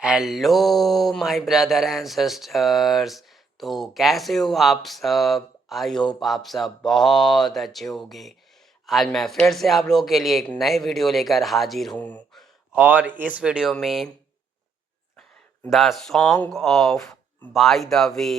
Hello my brother and sisters. तो कैसे हो आप सब? आई होप आप सब बहुत अच्छे होंगे। आज मैं फिर से आप लोगों के लिए एक नए वीडियो लेकर हाजिर हूँ और इस वीडियो में the song of by the way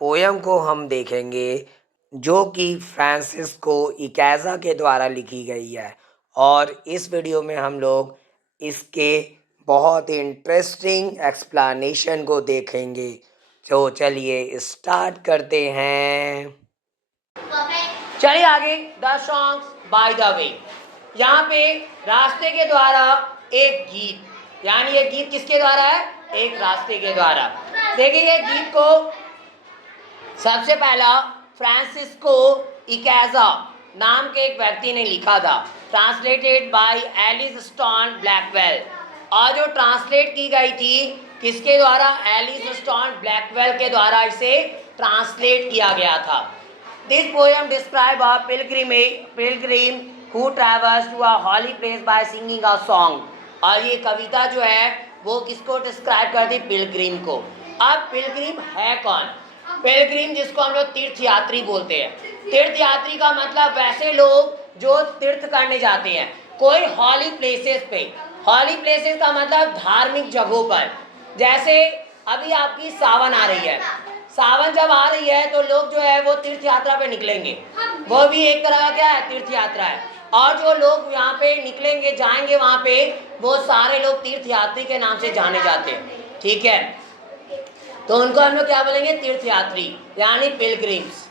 poem को हम देखेंगे, जो कि फ्रांसिस्को इकेज़ा के द्वारा लिखी गई है। और इस वीडियो में हम लोग इसके बहुत ही इंटरेस्टिंग एक्सप्लेनेशन को देखेंगे। तो चलिए स्टार्ट करते हैं। चलिए आगे। The songs by the way, यहाँ पे रास्ते के द्वारा एक गीत, यानी ये गीत किसके द्वारा है? एक रास्ते के द्वारा। देखिए ये गीत को सबसे पहला फ्रांसिस्को इकेज़ा नाम के एक व्यक्ति ने लिखा था, translated by Alice Stone Blackwell. और जो ट्रांसलेट की गई थी किसके द्वारा? एलिस स्टॉन ब्लैकवेल के द्वारा इसे ट्रांसलेट किया गया था। This poem describe a pilgrim who travels to a holy place by singing a song. और ये कविता जो है वो किसको डिस्क्राइब करती? पिलग्रिम को। अब पिलग्रिम है कौन? पिलग्रिम जिसको हम लोग तीर्थयात्री बोलते हैं। तीर्थयात्री का मतलब वैसे लोग जो तीर्थ करने जाते हैं कोई हॉली प्लेसेस पे। हॉली प्लेसेस का मतलब धार्मिक जगहों पर। जैसे अभी आपकी सावन आ रही है, सावन जब आ रही है तो लोग जो है वो तीर्थ यात्रा पे निकलेंगे। वो भी एक तरह का क्या है? तीर्थ यात्रा है। और जो लोग यहाँ पे निकलेंगे, जाएंगे वहाँ पे, वो सारे लोग तीर्थ यात्री के नाम से जाने जाते हैं। ठीक है, तो उनको हम लोग क्या बोलेंगे? तीर्थयात्री, यानी पिलग्रिम्स।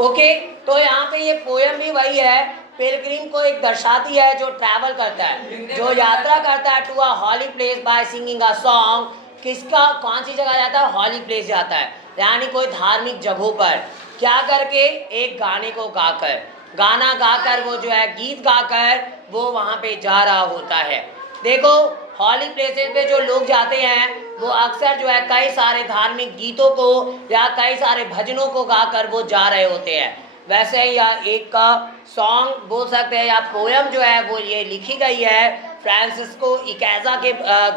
ओके, तो यहाँ पे ये पोयम भी वही है, पिलग्रिम को एक दर्शाती है जो ट्रैवल करता है, जो यात्रा करता है to a holy place by singing a song. किसका, कौन सी जगह जाता है? हॉली प्लेस जाता है, यानी कोई धार्मिक जगहों पर। क्या करके? एक गाने को गाकर, गाना गाकर, वो जो है गीत गाकर वो वहाँ पे जा रहा होता है। देखो हॉली प्लेसेस पे जो लोग जाते हैं वो अक्सर जो है कई सारे धार्मिक गीतों को या कई सारे भजनों को गाकर वो जा रहे होते हैं। वैसे या एक का सॉन्ग बोल सकते हैं, या पोयम जो है वो ये लिखी गई है फ्रांसिस्को इकेज़ा के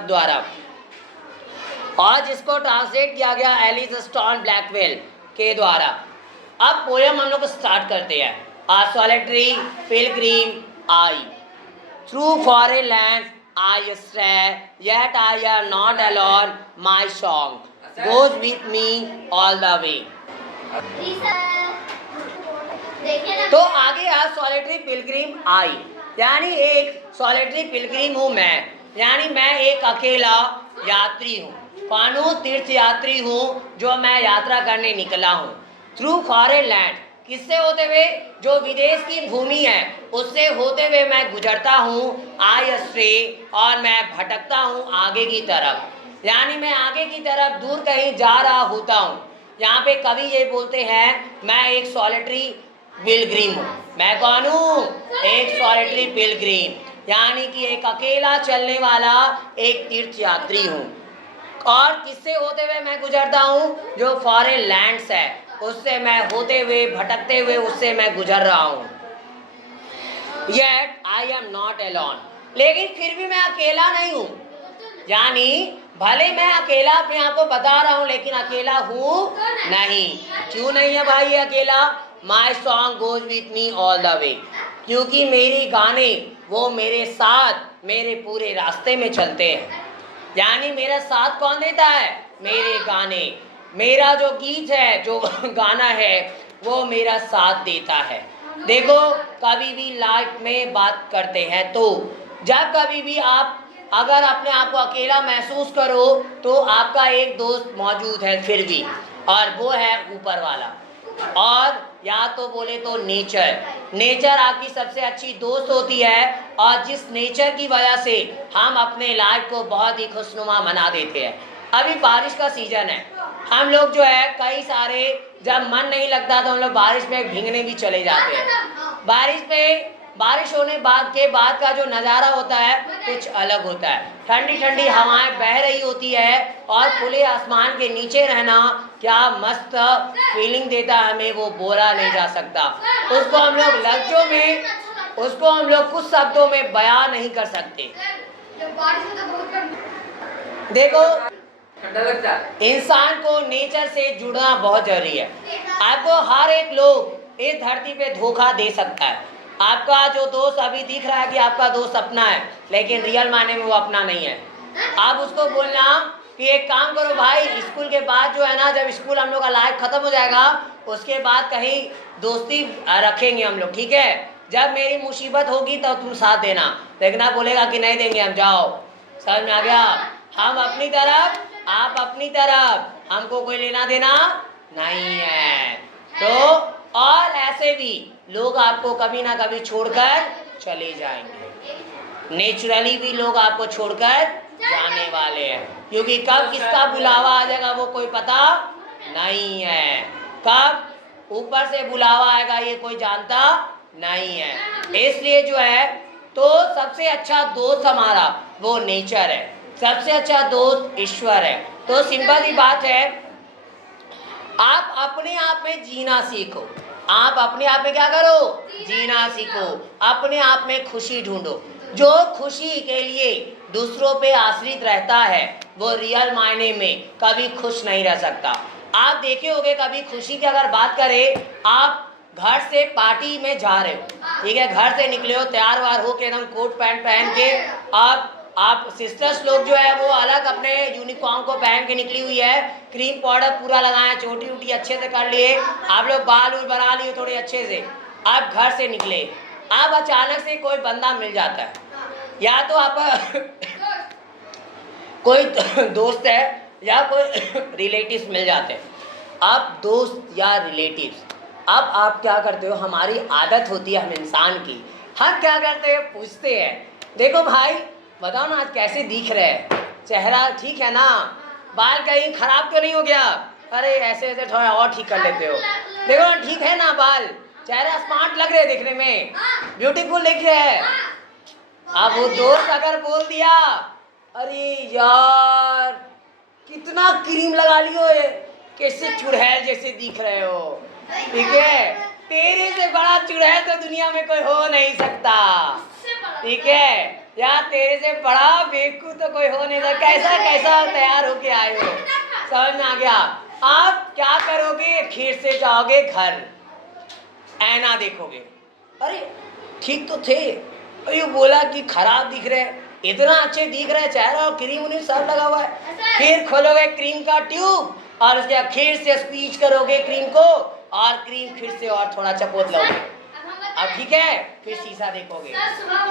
द्वारा, और जिसको ट्रांसलेट किया गया एलिस स्टॉन ब्लैकवेल के द्वारा। अब पोयम हम लोग स्टार्ट करते हैं। A solitary pilgrim I through foreign lands I stray, yet I am not alone. My song goes with me all the way. तो आगे आ सॉलिटरी पिलग्रिम आई, यानी एक सॉलिटरी पिलग्रिम हूँ मैं, यानी मैं एक अकेला यात्री हूँ। कौन हूँ? तीर्थ यात्री हूँ, जो मैं यात्रा करने निकला हूँ। थ्रू फॉरेन लैंड, किससे होते हुए? जो विदेश की भूमि है उससे होते हुए मैं गुजरता हूँ। आई स्ट्रे, और मैं भटकता हूँ आगे की तरफ, यानी मैं आगे की तरफ दूर कहीं जा रहा होता हूँ। यहाँ पे कवि ये बोलते हैं मैं एक सॉलिटरी पिलग्रिम हूँ। मैं कौन हूँ? एक सॉलिटरी पिलग्रिम, यानी कि एक अकेला चलने वाला एक तीर्थ यात्री हूँ। और किससे होते हुए मैं गुजरता हूँ? जो फॉरेन लैंड्स है उससे मैं होते हुए, भटकते हुए उससे मैं गुजर रहा हूँ। Yet I am not alone, लेकिन फिर भी मैं अकेला नहीं हूँ। यानी भले मैं अकेला अपने आप को बता रहा हूँ, लेकिन अकेला हूँ नहीं। क्यों नहीं है भाई ये अकेला? My song goes with me all the way, क्योंकि मेरी गाने वो मेरे साथ मेरे पूरे रास्ते में चलते हैं। यानी मेरा साथ कौन देता है? मेरे गाने, मेरा जो गीत है, जो गाना है, वो मेरा साथ देता है। देखो कभी भी लाइफ में बात करते हैं तो जब कभी भी आप अगर अपने आप को अकेला महसूस करो तो आपका एक दोस्त मौजूद है फिर भी, और वो है ऊपर वाला। और या तो बोले तो नेचर आपकी सबसे अच्छी दोस्त होती है, और जिस नेचर की वजह से हम अपने लाइफ को बहुत ही खुशनुमा बना देते हैं। अभी बारिश का सीजन है, हम लोग जो है कई सारे, जब मन नहीं लगता तो हम लोग बारिश में भीगने भी चले जाते हैं। बारिश होने के बाद का जो नज़ारा होता है कुछ अलग होता है। ठंडी ठंडी हवाएं बह रही होती है और खुले आसमान के नीचे रहना क्या मस्त फीलिंग देता है हमें, वो बोला नहीं जा सकता। उसको हम लोग लफ्जों में, उसको हम लोग कुछ शब्दों में बयां नहीं कर सकते। देखो ठंडा लगता है। इंसान को नेचर से जुड़ना बहुत जरूरी है। आपको हर एक लोग इस धरती पे धोखा दे सकता है। आपका जो दोस्त अभी दिख रहा है कि आपका दोस्त अपना है, लेकिन रियल मायने में वो अपना नहीं है। आप उसको बोलना कि एक काम करो भाई, स्कूल के बाद जो है ना, जब स्कूल हम लोग का लाइफ खत्म हो जाएगा उसके बाद कहीं दोस्ती रखेंगे हम लोग, ठीक है? जब मेरी मुसीबत होगी तब तुम साथ देना। लेकिन आप बोलेगा कि नहीं देंगे हम, जाओ। समझ में आ गया? हम अपनी तरफ, आप अपनी तरफ, हमको कोई लेना देना नहीं है। तो और ऐसे भी लोग आपको कभी ना कभी छोड़कर चले जाएंगे। नेचुरली भी लोग आपको छोड़कर जाने वाले हैं, क्योंकि कब किसका बुलावा आ जाएगा वो कोई पता नहीं है। कब ऊपर से बुलावा आएगा ये कोई जानता नहीं है। इसलिए जो है, तो सबसे अच्छा दोस्त हमारा वो नेचर है, सबसे अच्छा दोस्त ईश्वर है। तो सिंपल सी बात है, आप अपने आप में जीना सीखो। आप अपने आप में क्या करो? जीना सीखो। अपने आप में खुशी ढूंढो। जो खुशी के लिए दूसरों पे आश्रित रहता है वो रियल मायने में कभी खुश नहीं रह सकता। आप देखे होंगे, कभी खुशी की अगर बात करें, आप घर से पार्टी में जा रहे हो, ठीक है, घर से निकले हो तैयार वार हो के एकदम कोट पैंट पहन के, आप सिस्टर्स लोग जो है वो अलग अपने यूनिफॉर्म को पहन के निकली हुई है, क्रीम पाउडर पूरा लगाए, चोटी उटी अच्छे से कर लिए, आप लोग बाल उल बना लिए थोड़े अच्छे से, आप घर से निकले, अब अचानक से कोई बंदा मिल जाता है, या तो आप कोई दोस्त है या कोई रिलेटिव्स मिल जाते हैं। अब दोस्त या रिलेटिव्स, अब आप क्या करते हो? हमारी आदत होती है हम इंसान की, हम क्या करते हैं? पूछते हैं, देखो भाई बताओ ना आज कैसे दिख रहे हैं, चेहरा ठीक है ना, बाल कहीं खराब तो नहीं हो गया? अरे ऐसे ऐसे थोड़ा और ठीक कर लेते हो, देखो ना ठीक है ना, बाल, चेहरा स्मार्ट लग रहे हैं देखने में, ब्यूटीफुल दिख रहे हैं। अब वो दोस्त अगर बोल दिया, अरे यार कितना क्रीम लगा लियो है, कैसे चुड़ैल जैसे दिख रहे हो, ठीक है, तेरे से बड़ा चुड़ैल तो दुनिया में कोई हो नहीं सकता, ठीक है, या तेरे से बड़ा बेवकूफ तो कोई हो नहीं सकता, कैसा कैसा तैयार होके आए हो, समझ में आ गया? आप क्या करोगे? खीर से जाओगे घर, ऐना देखोगे, अरे ठीक तो थे, अरे बोला कि खराब दिख रहे हैं, इतना अच्छे दिख रहे हैं, चेहरा और क्रीम उन्हें सब लगा हुआ है, फिर खोलोगे क्रीम का ट्यूब और उसके बाद फिर से स्पीच करोगे क्रीम को, और क्रीम फिर से और थोड़ा चपोत लोगे, अब ठीक है, फिर शीशा देखोगे,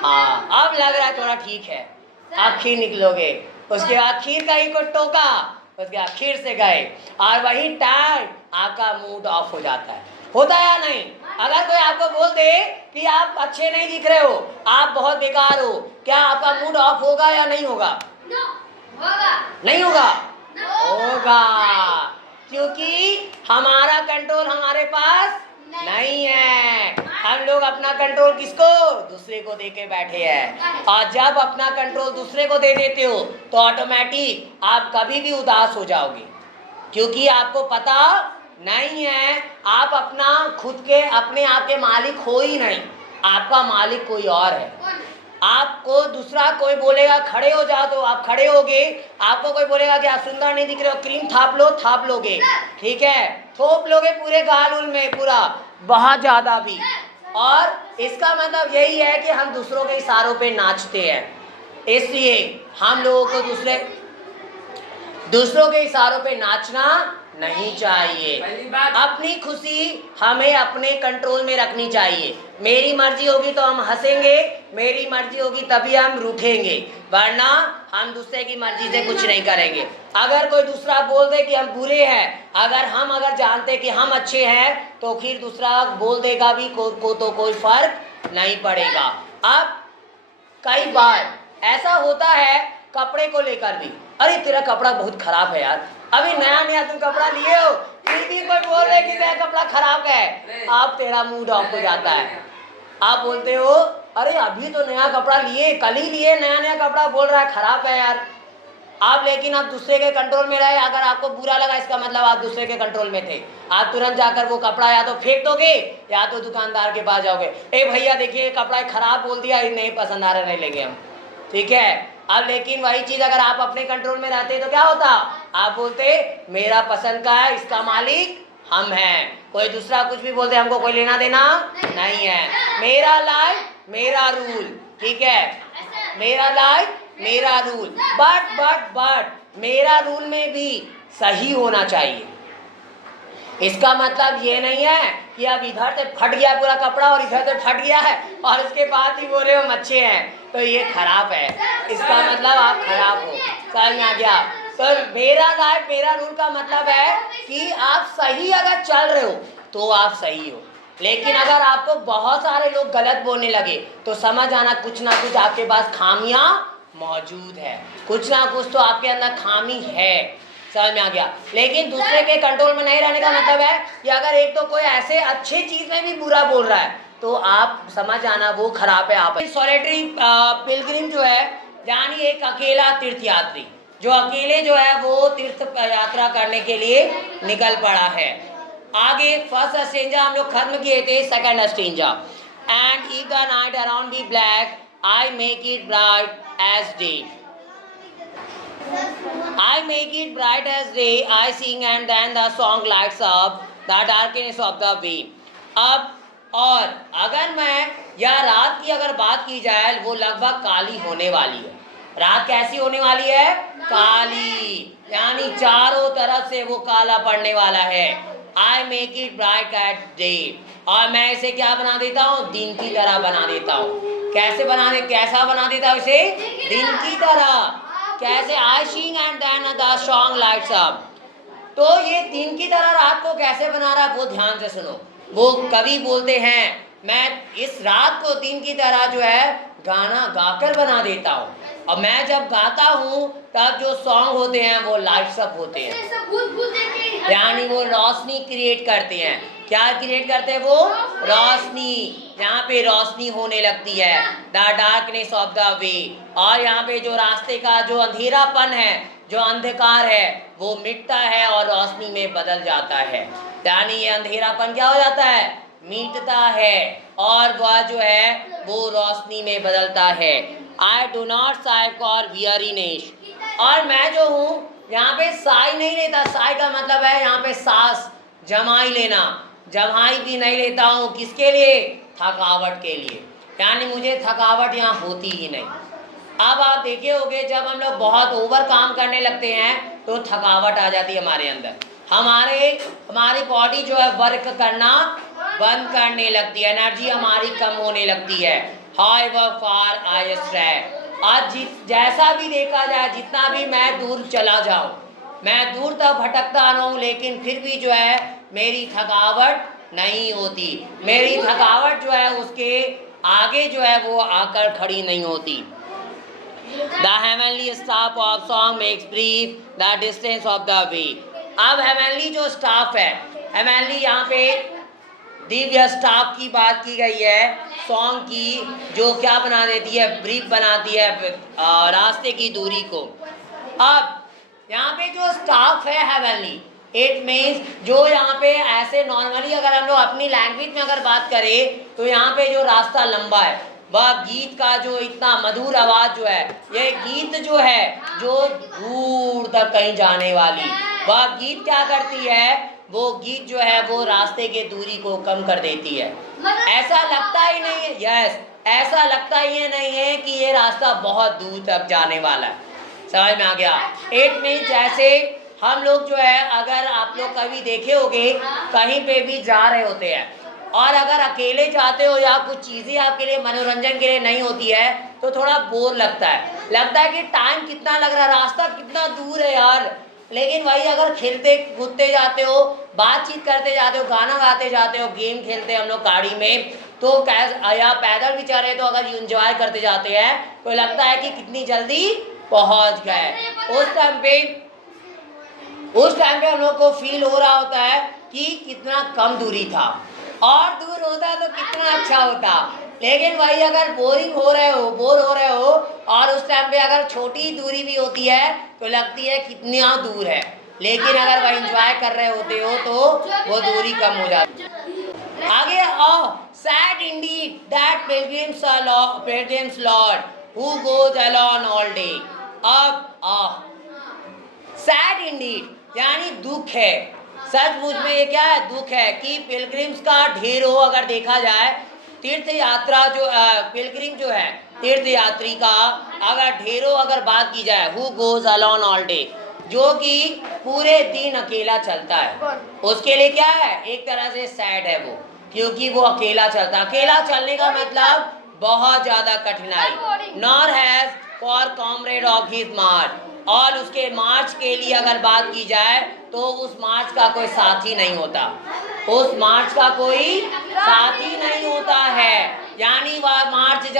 हाँ अब लग रहा है थोड़ा ठीक है, अब खीर निकलोगे, उसके बाद खीर का ही को टोका, उसके बाद खीर से गए, और वही टाइम आपका मूड ऑफ हो जाता है। होता है या नहीं? अगर कोई आपको बोल दे कि आप अच्छे नहीं दिख रहे हो, आप बहुत बेकार हो, क्या आपका मूड ऑफ होगा या नहीं होगा? होगा। नहीं होगा? होगा, क्योंकि हमारा कंट्रोल हमारे पास नहीं है। हम लोग अपना कंट्रोल किसको? दूसरे को दे के बैठे हैं, और जब अपना कंट्रोल दूसरे को दे देते हो तो ऑटोमेटिक आप कभी भी उदास हो जाओगे, क्योंकि आपको पता नहीं है आप अपना खुद के अपने आप के मालिक हो ही नहीं, आपका मालिक कोई और है। आपको दूसरा कोई बोलेगा खड़े हो जाओ तो आप खड़े होगे, आपको कोई बोलेगा कि आप सुंदर नहीं दिख रहे हो, क्रीम थाप लो, थाप लोगे, ठीक है, थोप लोगे पूरे गाल उल में पूरा, बहुत ज्यादा भी। और इसका मतलब यही है कि हम दूसरों के इशारों पे नाचते हैं, इसलिए हम लोगों को दूसरों के इशारों पे नाचना नहीं चाहिए। अपनी खुशी हमें अपने कंट्रोल में रखनी चाहिए। मेरी मर्जी होगी तो हम हंसेंगे, मेरी मर्जी होगी तभी हम रूठेंगे, वरना हम दूसरे की मर्जी से कुछ नहीं करेंगे। अगर कोई दूसरा बोल दे कि हम बुरे हैं, अगर जानते कि हम अच्छे हैं तो फिर दूसरा बोल देगा भी को तो कोई फर्क नहीं पड़ेगा। अब कई बार ऐसा होता है कपड़े को लेकर भी, अरे तेरा कपड़ा बहुत खराब है यार, अभी नया नया तुम कपड़ा लिए हो, फिर भी कोई बोल रहे कि तेरा कपड़ा खराब है, आप तेरा मूड ऑफ हो जाता है। आप बोलते हो अरे अभी तो नया कपड़ा लिए, कल ही लिए नया नया कपड़ा, बोल रहा है खराब है यार। आप लेकिन आप दूसरे के कंट्रोल में रहे, अगर आपको बुरा लगा इसका मतलब आप दूसरे के कंट्रोल में थे, आप तुरंत जाकर वो कपड़ा या तो फेंक दोगे या तो दुकानदार के पास जाओगे, ए भैया देखिए कपड़ा खराब बोल दिया, नहीं पसंद आ रहा, नहीं लेंगे हम, ठीक है। अब लेकिन वही चीज अगर आप अपने कंट्रोल में रहते तो क्या होता, आप बोलते मेरा पसंद का है, इसका मालिक हम हैं, कोई दूसरा कुछ भी बोलते हमको कोई लेना देना नहीं है, मेरा लाइफ मेरा रूल, ठीक है, मेरा लाइफ मेरा रूल, बट मेरा रूल में भी सही होना चाहिए। इसका मतलब ये नहीं है कि अब इधर से फट गया पूरा कपड़ा और इधर से फट गया है और उसके बाद ही बोल रहे हो हम अच्छे हैं, तो ये खराब है, इसका मतलब आप खराब हो। समझ में आ गया? तो मेरा लाइफ मेरा रूल का मतलब है कि आप सही अगर चल रहे हो तो आप सही हो, लेकिन अगर आपको बहुत सारे लोग गलत बोलने लगे तो समझ आना कुछ ना कुछ आपके पास खामियां मौजूद है, कुछ ना कुछ तो आपके अंदर खामी है। समझ में आ गया? लेकिन दूसरे के कंट्रोल में नहीं रहने का मतलब है कि अगर एक तो कोई ऐसे अच्छे चीज में भी बुरा बोल रहा है तो आप समझ आना वो खराब है। आप सॉलिटरी पिलग्रिम जो है यानी एक अकेला तीर्थयात्री जो अकेले जो है वो तीर्थ यात्रा करने के लिए निकल पड़ा है। आगे फर्स्ट स्ट्रेंजा हम लोग खत्म किए थे, second stanza, and if the night around be black I make it bright as day, I make it bright as day, I sing and then the song lights up the darkness of the way. अब और अगर मैं या रात की अगर बात की जाए वो लगभग काली होने वाली है। रात कैसी होने वाली है? काली, यानी चारों तरफ से वो काला पड़ने वाला है। I make it bright at day, और मैं इसे क्या बना देता हूँ? दिन की तरह बना देता हूँ। कैसा बना देता हूँ इसे? दिन की तरह। कैसे? I sing and then the song lights up। तो ये दिन की तरह रात को कैसे बना रहा है वो ध्यान से सुनो। वो कवि बोलते हैं मैं इस रात को दिन की तरह जो है गाना गाकर बना देता हूँ, और मैं जब गाता हूँ तब जो सॉन्ग होते हैं वो लाइट्स अप होते हैं, यानी वो रोशनी क्रिएट करते हैं। क्या क्रिएट करते हैं वो? रोशनी। यहाँ पे रोशनी होने लगती है, the darkness of the way, और यहाँ पे जो रास्ते का जो अंधेरापन है, जो अंधकार है वो मिटता है और रोशनी में बदल जाता है। यानी ये अंधेरापन क्या हो जाता है? मिटता है, और वह जो है वो रोशनी में बदलता है। I do not sigh for weariness, और मैं जो हूँ यहाँ पे साई नहीं लेता। साई का मतलब है यहाँ पे सांस जमाई लेना, जमाई भी नहीं लेता हूँ। किसके लिए? थकावट के लिए, यानी मुझे थकावट यहाँ होती ही नहीं। अब आप देखे होंगे जब हम लोग बहुत ओवर काम करने लगते हैं तो थकावट आ जाती है हमारे अंदर, हमारी बॉडी जो है वर्क करना बंद करने लगती है, एनर्जी हमारी कम होने लगती है। हाउएवर फार आई स्ट्रे, आज जैसा भी देखा जाए, जितना भी मैं दूर चला जाऊं, मैं दूर तक भटकता रहूं, लेकिन फिर भी जो है मेरी थकावट नहीं होती। मेरी थकावट जो है उसके आगे जो है वो आकर खड़ी नहीं होती। The heavenly staff of song makes brief the distance of the way। अब heavenly जो staff है, heavenly यहाँ पे दिव्य स्टाफ की बात की गई है, सॉन्ग की, जो क्या बना देती है? ब्रीफ बनाती है रास्ते की दूरी को। अब यहाँ पे जो स्टाफ है हेवनली, इट मीन्स जो यहाँ पे ऐसे नॉर्मली अगर हम लोग अपनी लैंग्वेज में अगर बात करें तो यहाँ पे जो रास्ता लंबा है, वह गीत का जो इतना मधुर आवाज जो है, ये गीत जो है जो दूर तक कहीं जाने वाली, वह गीत क्या करती है? वो गीत जो है वो रास्ते के दूरी को कम कर देती है। ऐसा लगता ही नहीं है, यस, ऐसा लगता ही नहीं है कि ये रास्ता बहुत दूर तक जाने वाला है। समझ में आ गया? इट मीन्स जैसे हम लोग जो है, अगर आप लोग कभी देखे होंगे कहीं पे भी जा रहे होते हैं और अगर अकेले जाते हो या कुछ चीज़ें आपके लिए मनोरंजन के लिए नहीं होती है तो थोड़ा बोर लगता है कि टाइम कितना लग रहा है, रास्ता कितना दूर है यार। लेकिन वही अगर खेलते कूदते जाते हो, बातचीत करते जाते हो, गाना गाते जाते हो, गेम खेलते हम लोग गाड़ी में, तो या पैदल भी चल रहे तो अगर इंजॉय करते जाते हैं तो लगता है कि कितनी जल्दी पहुंच गए। उस टाइम पे हम लोग को फील हो रहा होता है कि कितना कम दूरी था, और दूर होता तो कितना अच्छा होता। लेकिन वही अगर बोर हो रहे हो और उस टाइम पे अगर छोटी दूरी भी होती है तो लगती है कितना दूर है, लेकिन अगर वह एंजॉय कर रहे होते हो तो वो दूरी कम हो जाती है। आगे sad Indeed that pilgrims Lord, who goes alone all day. अब सैड इंडीड यानी दुख है, सचमुच में ये क्या है, दुख है कि पिलग्रिम्स का ढेर हो। अगर देखा जाए तीर्थ यात्रा जो पिलग्रिम जो है तीर्थ यात्री का अगर ढेरों अगर बात की जाए, who goes alone all day, जो कि पूरे दिन अकेला चलता है, उसके लिए क्या है, एक तरह से सैड है वो, क्योंकि वो अकेला चलता। अकेला चलने का मतलब बहुत ज्यादा कठिनाई। Nor has for comrade of his march, और उसके मार्च के लिए अगर बात की जाए तो उस मार्च का कोई साथी नहीं होता, उस मार्च का कोई साथी नहीं होता है। यानी वह मार्च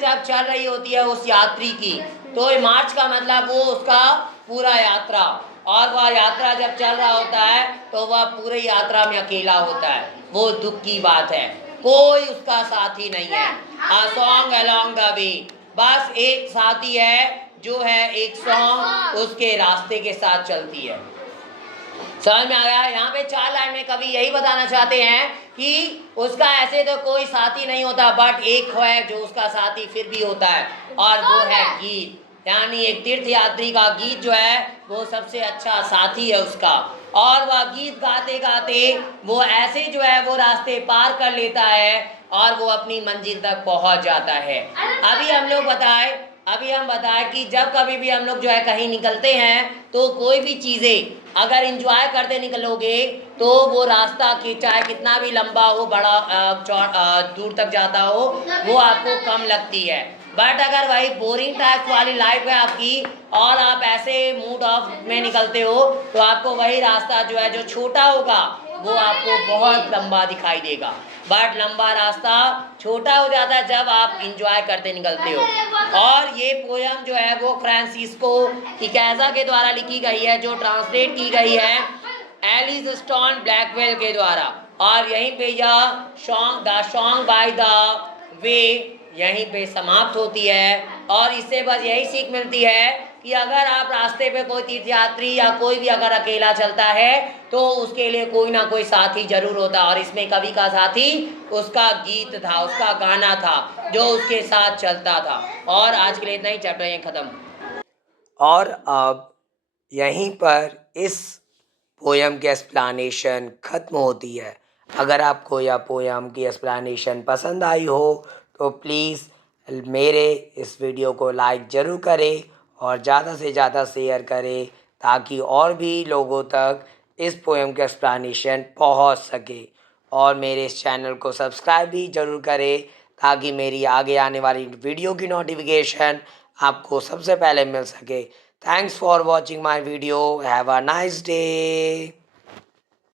जब चल रही होती है उस यात्री की, तो मार्च का मतलब वो उसका पूरा यात्रा, और वह यात्रा जब चल रहा होता है तो वह पूरे यात्रा में अकेला होता है। वो दुख की बात है, कोई उसका साथी नहीं है। A song along the way, बस एक साथी है जो है एक सॉन्ग उसके रास्ते के साथ चलती है। समझ में आ गया? यहाँ पे 4 लाइन में कवि यही बताना चाहते हैं कि उसका ऐसे तो कोई साथी नहीं होता, बट एक है जो उसका साथी फिर भी होता है, और वो है गीत। यानी एक तीर्थ यात्री का गीत जो है वो सबसे अच्छा साथी है उसका, और वह गीत गाते गाते वो ऐसे जो है वो रास्ते पार कर लेता है और वो अपनी मंजिल तक पहुंच जाता है। अभी हम बताएं कि जब कभी भी हम लोग जो है कहीं निकलते हैं तो कोई भी चीज़ें अगर इंजॉय करते निकलोगे तो वो रास्ता कि चाहे कितना भी लंबा हो, बड़ा दूर तक जाता हो, वो आपको कम लगती है। बट अगर वही बोरिंग टाइप वाली लाइफ है आपकी और आप ऐसे मूड ऑफ में निकलते हो तो आपको वही रास्ता जो है जो छोटा होगा वो आपको बहुत लंबा दिखाई देगा। बट लंबा रास्ता छोटा हो जाता है जब आप इंजॉय करते निकलते हो। और ये पोयम जो है वो फ्रांसिस्को इकैजा के द्वारा लिखी गई है, जो ट्रांसलेट की गई है एलिस स्टोन ब्लैकवेल के द्वारा। और यहीं पे यह the song by the way यहीं पे समाप्त होती है। और इससे बस यही सीख मिलती है कि अगर आप रास्ते पे कोई तीर्थयात्री या कोई भी अगर अकेला चलता है तो उसके लिए कोई ना कोई साथी जरूर होता। और इसमें कवि का साथी उसका गीत था, उसका गाना था जो उसके साथ चलता था। और आज के लिए इतना ही, चैप्टर यहीं खत्म। और अब यहीं पर इस पोयम की एक्सप्लेनेशन ख़त्म होती है। अगर आपको यह पोयम की एक्सप्लेनेशन पसंद आई हो तो प्लीज़ मेरे इस वीडियो को लाइक ज़रूर करें और ज़्यादा से ज़्यादा शेयर करें ताकि और भी लोगों तक इस पोयम की एक्सप्लेनेशन पहुंच सके। और मेरे इस चैनल को सब्सक्राइब भी ज़रूर करें ताकि मेरी आगे आने वाली वीडियो की नोटिफिकेशन आपको सबसे पहले मिल सके। Thanks for watching my video. Have a nice day.